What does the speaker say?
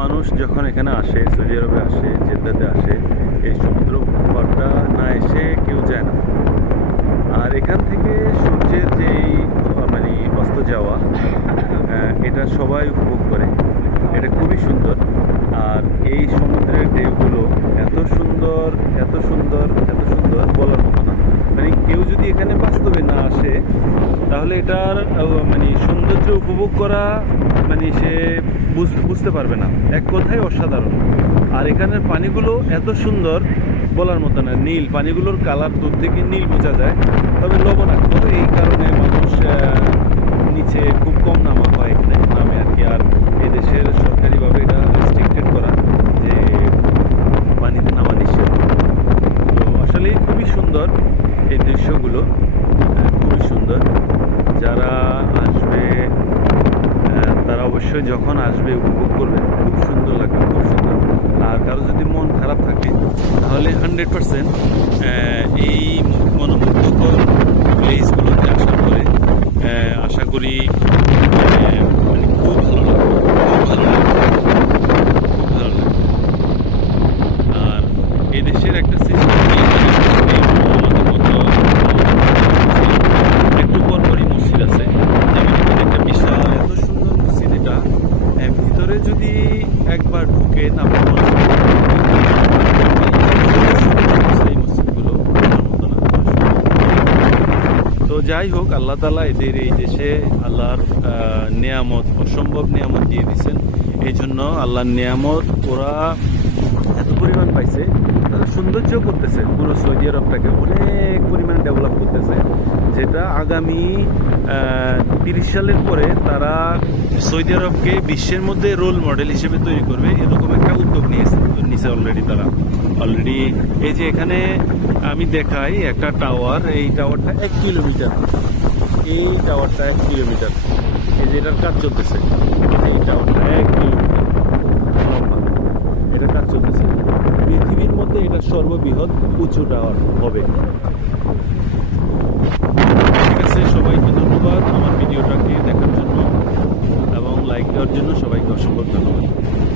মানুষ যখন এখানে আসে, সৌদি আরবে আসে, জেদ্দাতে আসে, এই সমুদ্র পাড়টা না এসে কেউ যায় না। আর এখান থেকে সূর্যের যেই মানে অস্ত যাওয়া, এটা সবাই উপভোগ করে। এটা খুবই সুন্দর। আর এই সমুদ্রের ঢেউগুলো এত সুন্দর, এত সুন্দর, এত সুন্দর, বলার মতো না। মানে কেউ যদি এখানে বাস্তবে না আসে, তাহলে এটার মানে সৌন্দর্য উপভোগ করা মানে সে বুঝতে পারবে না। এক কথায় অসাধারণ। আর এখানের পানিগুলো এত সুন্দর, বলার মতো না। নীল, পানিগুলোর কালার দূর থেকে নীল বোঝা যায়, তবে লবণাক্ত। এই কারণে মানুষ নিচে খুব কম নামা হয়, এখানে নামে আর কি। আর এদেশের সরকারিভাবে এটা রেস্ট্রিক্টেড করা যে পানিতে নামা নিষেধ। তো আসলেই খুবই সুন্দর এই দৃশ্যগুলো, খুবই সুন্দর। যারা আসবে তারা অবশ্যই যখন আসবে উপভোগ করবে, খুব সুন্দর লাগবে, খুব সুন্দর। আর কারো যদি মন খারাপ থাকে, তাহলে 100% এই মনোমুগ্ধকর প্লেসগুলোতে আসার পরে আশা করি মানে খুব ভালো লাগবে, খুব ভালো লাগবে, খুব ভালো লাগবে। আর এদেশের একটা সিস্টেম আমাদের মতো একটু পরপরই মসজিদ আছে। যেমন এখানে একটা বিশাল এত সুন্দর মসজিদ, এটা ভিতরে যদি একবার ঢুকে না সেই মসজিদগুলো বলার মতো না। তো যাই হোক, আল্লাহ তাআলা এদের এই দেশে আল্লাহর নেয়ামত, অসম্ভব নেয়ামত দিয়ে দিয়েছেন। এই জন্য আল্লাহর নেয়ামত ওরা এত পরিমাণ পাইছে, তারা সৌন্দর্য করতেছে। পুরো সৌদি আরবটাকে অনেক পরিমাণে ডেভেলপ করতেছে, যেটা আগামী 30 সালের পরে তারা সৌদি আরবকে বিশ্বের মধ্যে রোল মডেল হিসেবে তৈরি করবে, এরকম একটা উদ্যোগ নিয়েছে অলরেডি তারা। অলরেডি এই যে এখানে আমি দেখাই একটা টাওয়ার, এই টাওয়ারটা 1 কিলোমিটার, এই টাওয়ারটা 1 কিলোমিটার, এই যে এটার কাজ চলতেছে। এই টাওয়ারটা 1 কিলোমিটার লম্বা, এটার কাজ চলতেছে। পৃথিবীর মধ্যে এটা সর্ববৃহৎ উঁচু টাওয়ার হবে। ঠিক আছে, সবাইকে ধন্যবাদ আমার ভিডিওটাকে দেখার জন্য এবং লাইক দেওয়ার জন্য। সবাইকে অসংখ্য ধন্যবাদ।